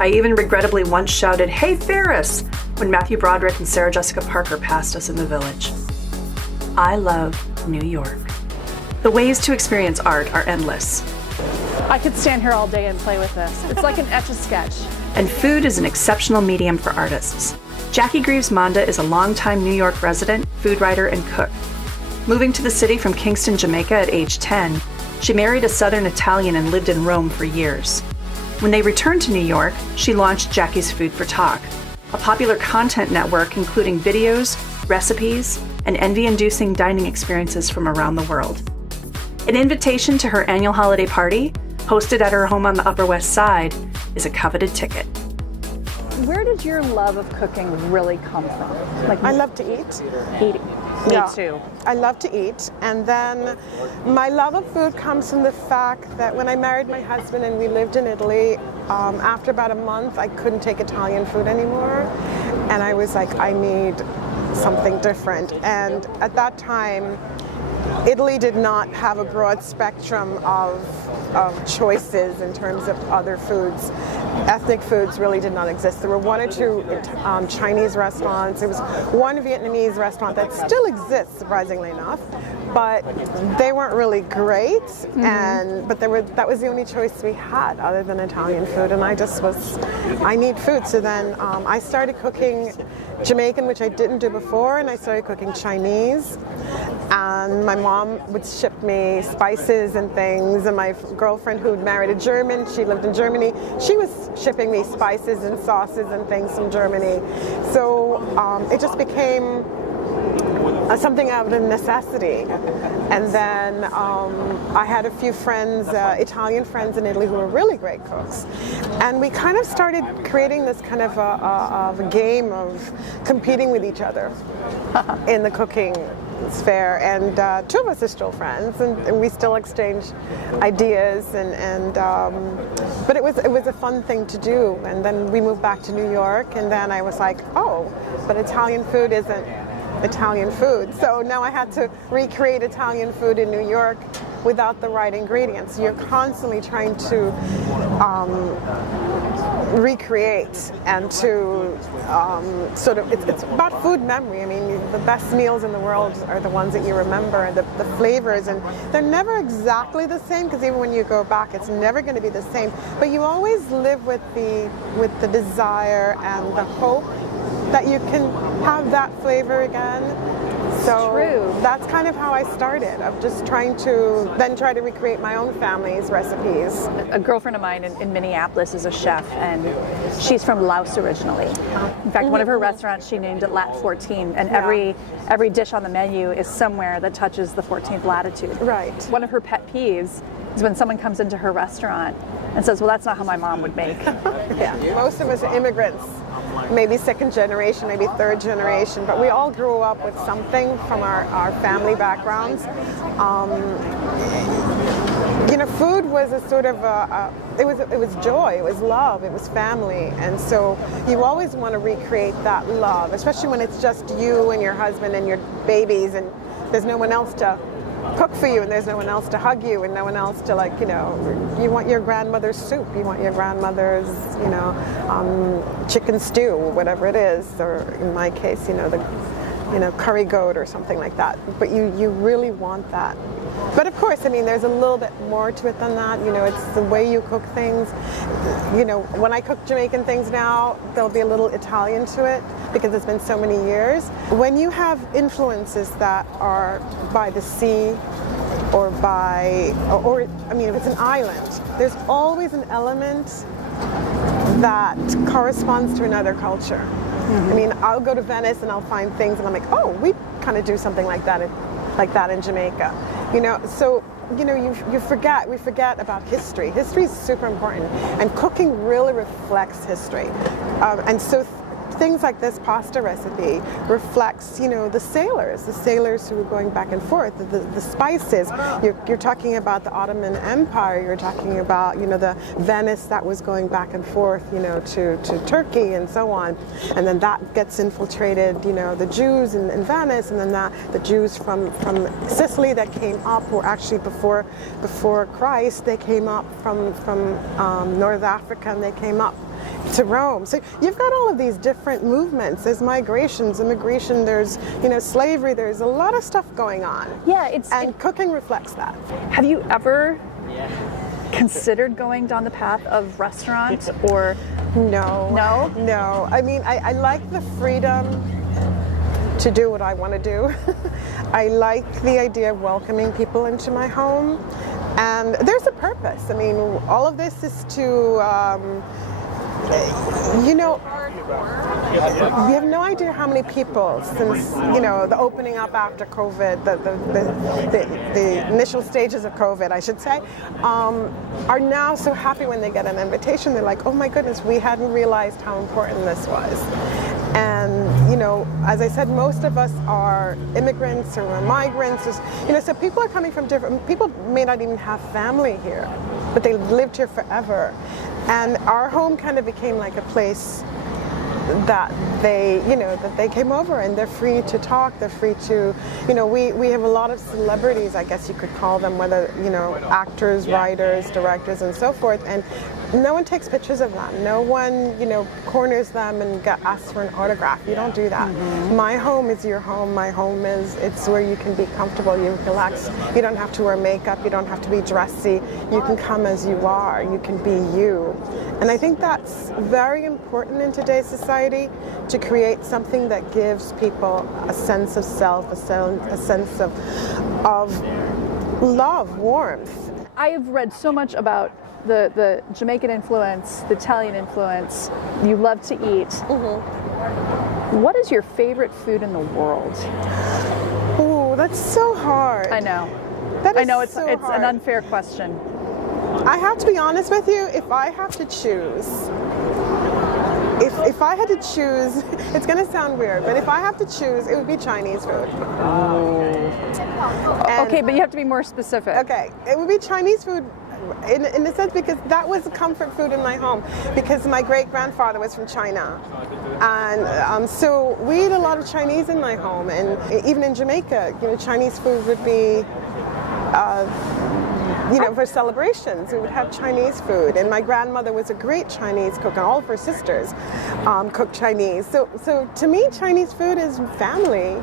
I even regrettably once shouted, "Hey Ferris!" when Matthew Broderick and Sarah Jessica Parker passed us in the Village. I love New York. The ways to experience art are endless. I could stand here all day and play with this. It's like an Etch-a-Sketch. And food is an exceptional medium for artists. Jacqueline Greaves Manda is a longtime New York resident, food writer, and cook. Moving to the city from Kingston, Jamaica at age 10, she married a Southern Italian and lived in Rome for years. When they returned to New York, she launched Jackie's Food for Talk, a popular content network including videos, recipes, and envy-inducing dining experiences from around the world. An invitation to her annual holiday party, hosted at her home on the Upper West Side, is a coveted ticket. Where did your love of cooking really come from? I love to eat. Eating. Me too. I love to eat, and then my love of food comes from the fact that when I married my husband and we lived in Italy, after about a month I couldn't take Italian food anymore, and I was like, I need something different. And at that time, Italy did not have a broad spectrum of choices in terms of other foods. Ethnic foods really did not exist. There were one or two Chinese restaurants. There was one Vietnamese restaurant that still exists, surprisingly enough, but they weren't really great. But that was the only choice we had other than Italian food, and I need food. So then I started cooking Jamaican, which I didn't do before, and I started cooking Chinese. And my mom would ship me spices and things, and my girlfriend who'd married a German, she lived in Germany, she was shipping me spices and sauces and things from Germany. So it just became something out of necessity. And then I had a few friends, Italian friends in Italy who were really great cooks. And we kind of started creating this kind of a game of competing with each other in the cooking sphere. And two of us are still friends, and we still exchange ideas. But it was a fun thing to do. And then we moved back to New York, and then I was like, oh, but Italian food isn't Italian food. So now I had to recreate Italian food in New York without the right ingredients. You're constantly trying to recreate and to it's about food memory. I mean, the best meals in the world are the ones that you remember, the flavors, and they're never exactly the same, because even when you go back, it's never going to be the same. But you always live with the desire and the hope that you can have that flavor again. So True. That's kind of how I started, of just trying to then try to recreate my own family's recipes. A girlfriend of mine in Minneapolis is a chef, and she's from Laos originally. In fact, one of her restaurants, she named it Lat 14, and every dish on the menu is somewhere that touches the 14th latitude. Right. One of her pet peeves is when someone comes into her restaurant and says, well, that's not how my mom would make. Yeah, most of us are immigrants. Maybe second generation, maybe third generation, but we all grew up with something from our family backgrounds. Food was a sort of it was joy, it was love, it was family, and so you always want to recreate that love, especially when it's just you and your husband and your babies, and there's no one else to cook for you, and there's no one else to hug you, and no one else to you want your grandmother's soup, you want your grandmother's chicken stew, whatever it is, or in my case the curry goat or something like that, but you really want that. But of course, I mean, there's a little bit more to it than that. It's the way you cook things. When I cook Jamaican things now, there'll be a little Italian to it because it's been so many years. When you have influences that are by the sea or if it's an island, there's always an element that corresponds to another culture. I mean, I'll go to Venice and I'll find things and I'm like, oh, we kind of do something like that in Jamaica. So we forget about history. History is super important, and cooking really reflects history. And so things like this pasta recipe reflects, the sailors who were going back and forth, the spices. You're talking about the Ottoman Empire. You're talking about, the Venice that was going back and forth, to Turkey and so on. And then that gets infiltrated, the Jews in Venice, and then the Jews from Sicily that came up were actually before Christ. They came up from North Africa, and they came up to Rome. So you've got all of these different movements. There's migrations, immigration, there's, slavery, there's a lot of stuff going on. Yeah, and cooking reflects that. Have you ever considered going down the path of restaurant or? No. No? No. I mean, I like the freedom to do what I want to do. I like the idea of welcoming people into my home. And there's a purpose. I mean, all of this is to, you have no idea how many people since, the opening up after COVID, the initial stages of COVID, I should say, are now so happy when they get an invitation. They're like, oh my goodness, we hadn't realized how important this was. And, as I said, most of us are immigrants or we're migrants. So people are coming from people may not even have family here, but they lived here forever. And our home kind of became like a place that they came over and they're free to talk, they're free to, we have a lot of celebrities, I guess you could call them, whether, actors, writers, directors, and so forth, and no one takes pictures of them. No one, corners them and asks for an autograph. You don't do that. Mm-hmm. My home is your home. My home it's where you can be comfortable, you can relax. You don't have to wear makeup. You don't have to be dressy. You can come as you are. You can be you. And I think that's very important in today's society, to create something that gives people a sense of self, a sense of love, warmth. I have read so much about the Jamaican influence, the Italian influence. You love to eat. Mm-hmm. What is your favorite food in the world? Oh, that's so hard. I know. I know it's hard. an unfair question. I have to be honest with you. If I have to choose, if I had to choose, it's going to sound weird, but if I have to choose, it would be Chinese food. Okay, but you have to be more specific. Okay, it would be Chinese food. In a sense, because that was comfort food in my home, because my great-grandfather was from China, and so we ate a lot of Chinese in my home, and even in Jamaica, Chinese food would be, for celebrations, we would have Chinese food, and my grandmother was a great Chinese cook, and all of her sisters cooked Chinese. So to me, Chinese food is family.